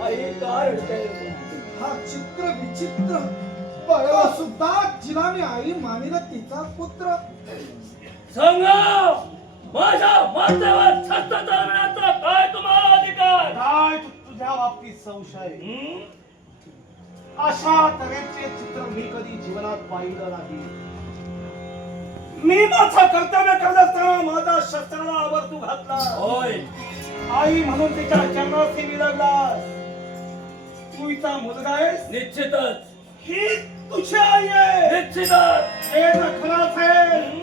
आई काय रडते? हा चित्र विचित्र बळा सुद्धा जिलाने आई मानिला तिचा पुत्र सांगा माझ्या माथ्यावर छत चालवण्याचा काय तुम्हाला अधिकार काय तु- तुझ्या बाबतीत संशय हं? अशा तऱ्हेचे चित्र मी कधी जीवनात पाहिलं नाही मी माझं कर्तव्य करत असताना माझा शस्त्राला आवर तू घातला. होय. आई म्हणून तिच्या चरणार्थी मी लागलास तू हिचा मुलगा आहेस निश्चितच. ही तुझी आई आहे. निश्चितच. हे जर खरं असेल?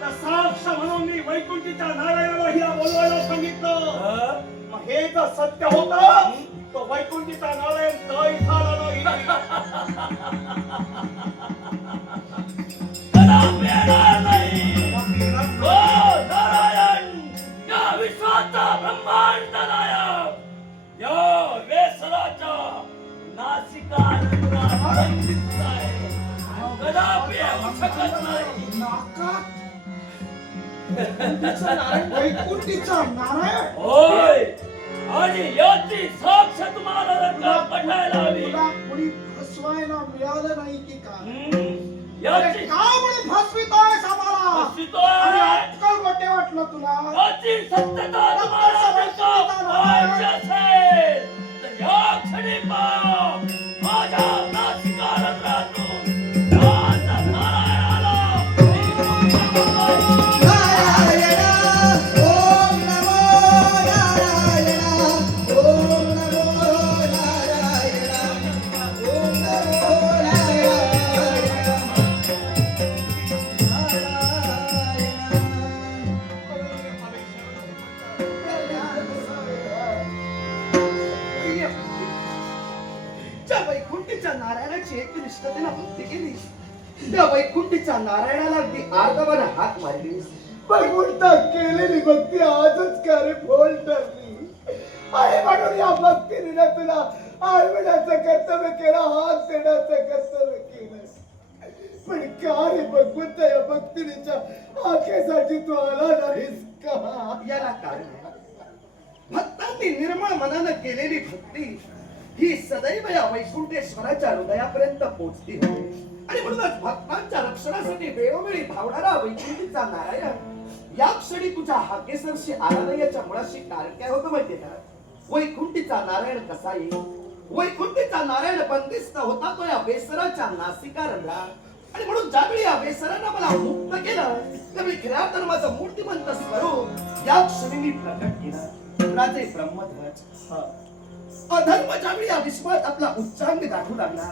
तर साक्ष म्हणून मी वैकुंठीच्या नारायणाला हिला बोलवायला सांगितलं. हं? मग हे जर सत्य होतं तो वैकुंठीचा नारायण तर इथं आला नाही. वेसराच्या नासिका कदापि शकत नाही वैकुंठीचा नारायण होय. आणि याची साक्ष तुम्हाला जर पटायला हवी. तुला कुणी फसवायला मिळालं नाही की काय हं? अरे याची का म्हणे फसवितोयस आम्हाला. अक्कल गोटे वाटलं तुला. याची सत्यता तुम्हाला जर का त्या वैकुंठीच्या नारायणाला अगदी आर्दवाने हात मारली. वैकुंठा केलेली भक्ती आजच का रे फोल ठरली अरे म्हणून या भक्तीने ना तुला आळवण्याचं कर्तव्य केलं हात देण्याचं कर्तव्य केलं. पण का रे भगवंत या भक्तीच्या आखेसाठी तू आला नाहीस का? याला कारण. भक्तांनी निर्मळ मनानं केलेली भक्ती ही सदैव या वैकुंठेश्वराच्या हृदयापर्यंत पोहोचती होती आणि म्हणूनच भक्तांच्या रक्षणासाठी वेळोवेळी धावणारा वैकुंठीचा नारायण या क्षणी तुझ्या हाकेसरशी आला नाही याच्या मुळाशी कारण काय होतं माहितीये का? वैकुंठीचा नारायण कसा येईल? वैकुंठीचा नारायण बंदिस्त होता तो या वेसराच्या नासिका रंध्रात आणि म्हणून ज्यावेळी या वेसरानं मला मुक्त केलं त्यावेळी खऱ्या धर्माचं मूर्तिमंत स्वरूप या क्षणी मी प्रकट केलं. राजे ब्रह्मध्वज. अधर्म ज्यावेळी या विश्वात आपला उच्चांग दाखवू लागला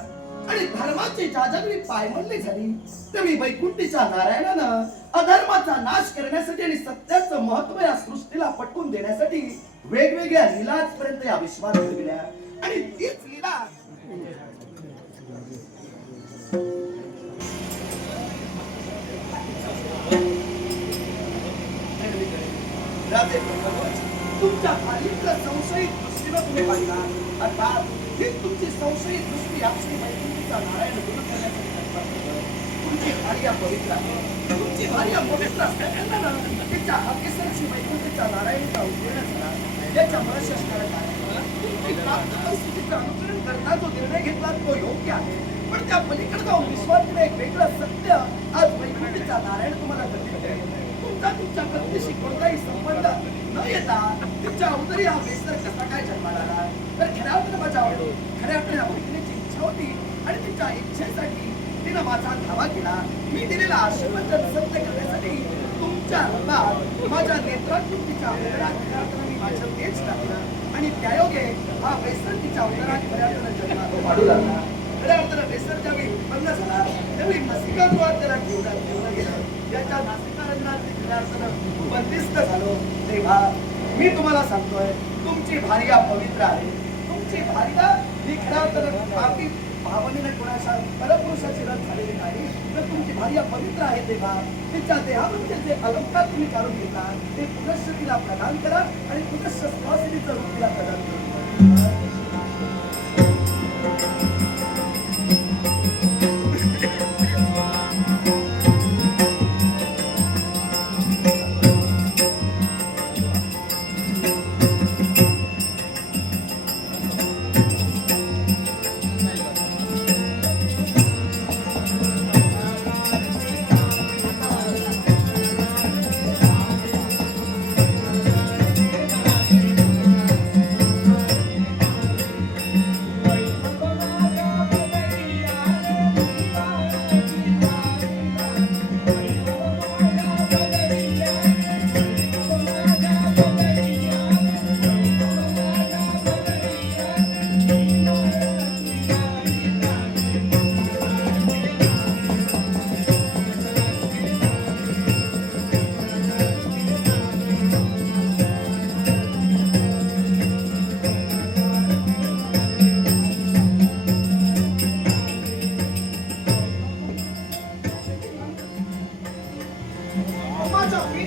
आणि धर्माची ज्यावेळी पायमल्ली झाली. त्यावेळी वैकुंठीच्या नारायणानं अधर्माचा नाश करण्यासाठी आणि सत्याचं महत्त्व या सृष्टीला पटवून देण्यासाठी वेगवेगळ्या लीलाजपर्यंत या विश्वात घडविल्या आणि तीच लीला तुमच्या खालील संशयित दृष्टीनं तुम्ही पाहिला. अर्थात ही तुमची संशयित दृष्टी आपली वैकुंठीचा नारायण दूर करण्यासाठी तुमची भार्या पवित्र तुमची भार्या पवित्र असल्याने ना तिच्या हकेसरची वैकुंठीचा नारायणचा उत्तीर्ण झाला. याच्या मुळे कारण तुमची प्राप्त परिस्थितीचं अनुकरण करता जो निर्णय घेतला तो योग्य आहे. पण त्या पलीकडे जाऊन विश्वासकडे एक वेगळं सत्य आज वैकुंठीचा नारायण तुम्हाला कथित तुमचा तुमच्या पत्नीशी कोणताही संबंध न येता तुमच्या अगोदरी हा बेसर कसा काय जन्माला आला? तर खऱ्या अर्थानं माझ्या आवडतो खऱ्या अर्थाने या मैत्रिणीची इच्छा होती आणि तिच्या इच्छेसाठी तिनं माझा धावा केला. मी दिलेला आशीर्वाद सत्य करण्यासाठी तुमच्या रंगात माझ्या नेत्रातून तिच्या उदरात खऱ्या अर्थानं मी माझं तेज टाकलं आणि त्यायोगे हा बेसर तिच्या उदरात खऱ्या अर्थानं जन्माला वाढू लागला. खऱ्या अर्थानं बेसर ज्यावेळी बंद झाला त्यावेळी नसिका त्याला घेऊन घेऊन गेला. याच्या नाशिकांना रंगात बंदिस्त झालो तेव्हा मी तुम्हाला सांगतोय तुमची भार्या पवित्र आहे. तुमची भार्या ही खऱ्या तर पापी भावनेने कोणाच्या परपुरुषाची रथ झालेली नाही. तर तुमची भार्या पवित्र आहे तेव्हा तिच्या देहामध्ये जे अलंकार तुम्ही काढून घेता ते पुनश्च तिला प्रदान करा आणि पुनश्च स्वासिनीचं रूप तिला प्रदान करा.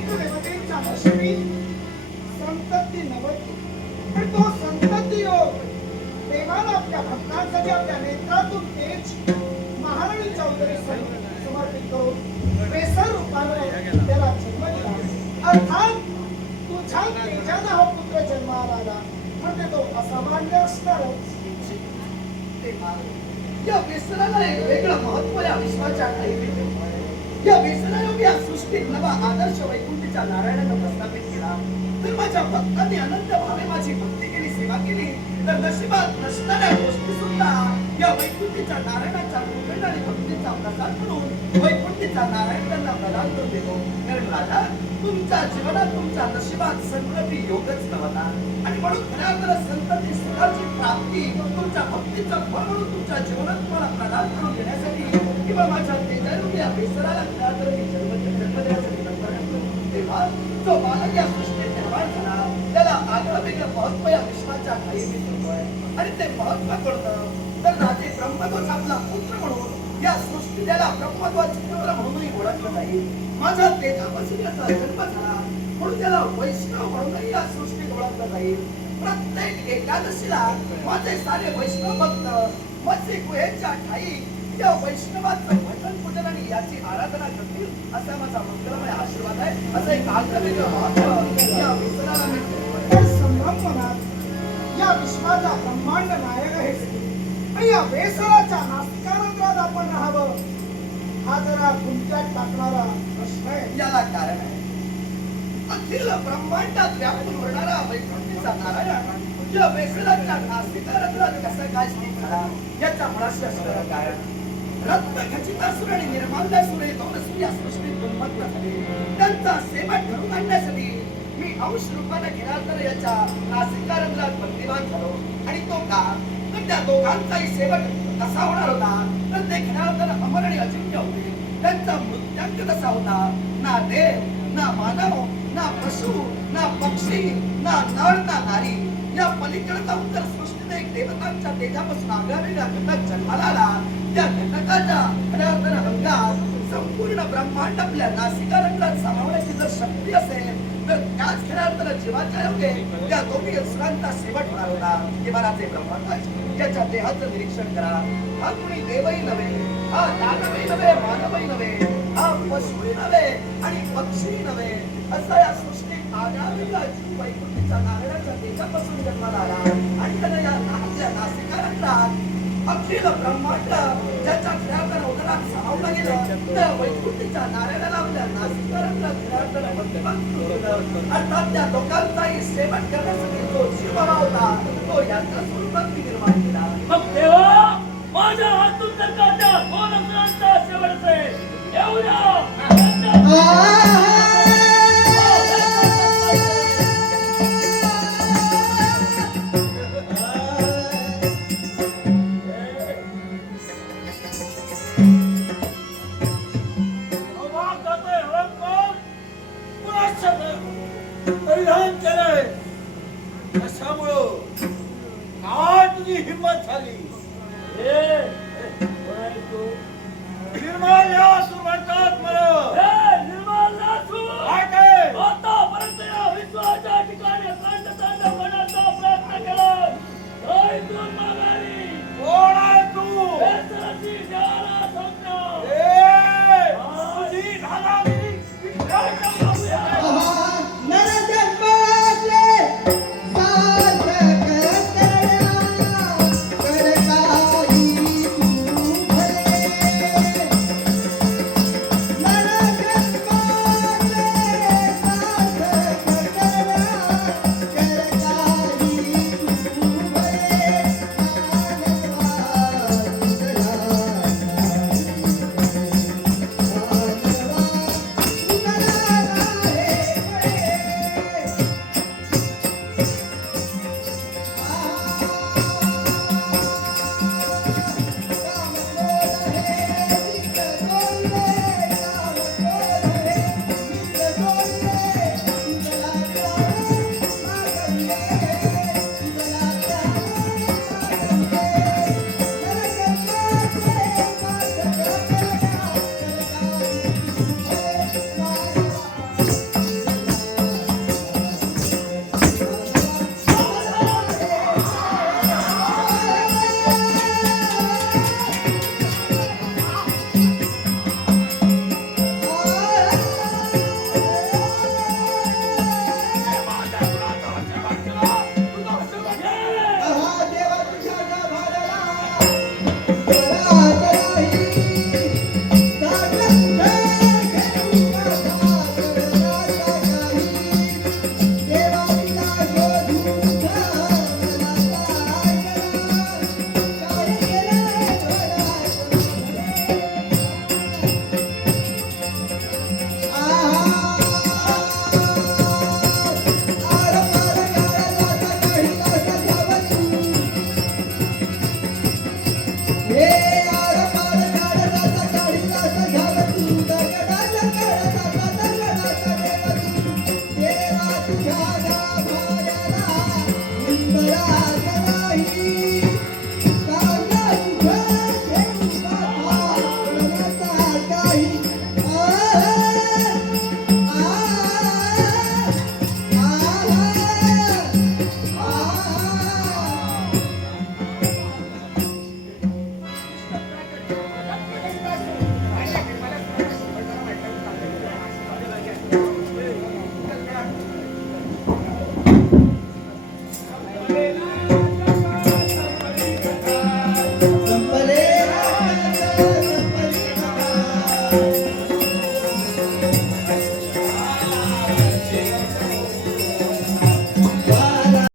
नशिबी संतती नव्हती पण तो संतती योग देवाला आपल्या भक्तांसाठी आपल्या नेत्रातून तेज महाराणी चौधरी समर्पित करून वेसर रूपाने त्याला जन्म दिला अर्थात तुझ्या तेजाला हा पुत्र जन्माला आला म्हणजे तो असामान्य असणारच या व्यसनाला एक वेगळं महत्त्व या विश्वाच्या काही या व्यसनायोगी सृष्टीत नवा आदर्श वैकुंठीच्या नारायणानं प्रस्थापित केला. तर माझ्या भक्तांनी अनंत भावे माझी भक्ती केली सेवा केली. तर नशिबात नसणाऱ्या गोष्टी सुद्धा या वैकुंठीच्या नारायणाच्या कृपेने आणि भक्तीचा प्रसार करून वैकुंठीचा नारायण प्रदान करून देतो. कारण राजा तुमच्या जीवनात तुमच्या नशिबात संकल्पी योगच नव्हता. आणि म्हणून खऱ्या तर संतती सुखाची प्राप्ती तुमच्या भक्तीचं फळ म्हणून तुमच्या जीवनात तुम्हाला प्रदान करून देण्यासाठी किंवा माझ्या तेजारूपी या बेसराला तर मी जन्म जन्म देण्यासाठी नंतर तेव्हा तो बालक या सृष्टीत निर्माण झाला त्याला आगळं वेगळं महत्त्व या विश्वाच्या ठाई मी आणि ते महत्त्व कळतं. तर राजे ब्रह्मध्वज आपला पुत्र म्हणून या सृष्टी त्याला ब्रह्मध्वज पुत्र म्हणूनही ओळखलं जाईल. माझा तेजापासून याचा जन्म झाला. म्हणून त्याला वैष्णव म्हणूनही या सृष्टीत ओळखलं जाईल. प्रत्येक एकादशीला माझे सारे वैष्णव भक्त मत्स्य गुहेच्या ठाई या वैष्णवाचं भजन पूजन आणि याची आराधना करतील असा माझा मंगलमय आशीर्वाद आहे. असं एक आग्रह या विसराला विश्वाचा ब्रह्मांड नायक आहे. आणि या वेसराच्या आपण राहावं. हा जरा गुंत्यात टाकणारा प्रश्न आहे. याला कारण आहे. अखिल ब्रह्मांडात व्यापून उरणारा वैकुंठीचा नारायण या वेसराच्या नास्तिकानंतरात कसा काय याच्या मुळाशी असणारं कारण रत्त खचित असुर आणि निर्माल्यासुर हे दोन सूर्य सृष्टीत उन्मत्त झाले त्यांचा सेवा ठरून आणण्यासाठी मी अंश रूपाने घेणार याच्या नासिकारंध्रात बंदिवान झालो आणि तो का तर त्या दोघांचाही सेवक कसा होणार होता तर ते घेणार तर अमर आणि अजिंक्य होते त्यांचा मृत्यांक कसा होता ना देव ना मानव ना पशु ना पक्षी ना नर ना नारी त्या पलीकडे जाऊन जर सृष्टीने एक देवतांच्या तेजापासून आगळा घटक जन्माला आला. त्या घटकाच्या खऱ्या अंगात संपूर्ण ब्रह्मांड आपल्या नासिका रंगात सामावण्याची जर शक्ती असेल तर त्याच खऱ्या अर्थानं जीवाच्या योगे त्या दोन्ही असुरांचा शेवट होणार होता. हे ब्रह्मांड. ब्रह्मांडाचे याच्या देहाचं निरीक्षण करा. हा कुणी देवही नव्हे हा दानवही नव्हे मानवही नव्हे हा पशुही नव्हे आणि पक्षीही नव्हे असा या सृष्टी आगामीला जन्माला आला आणि त्यानं या आपल्या नासिकारंगात अखिल ब्रह्मांड ज्याच्या खऱ्याकडे उदरात सामावलं गेलं त्या वैकुंठीच्या नारायणाला आपल्या नासिकारांना खऱ्याकडे मध्यभाग अर्थात त्या लोकांचाही सेवन करण्यासाठी जो होता तो याच्या स्वरूपात मी निर्माण केला मग तेव्हा माझ्या हातून जर का त्या दोन येऊ द्या. त्यांची हिंमत झाली. निर्मळ या सुरुवातात मला.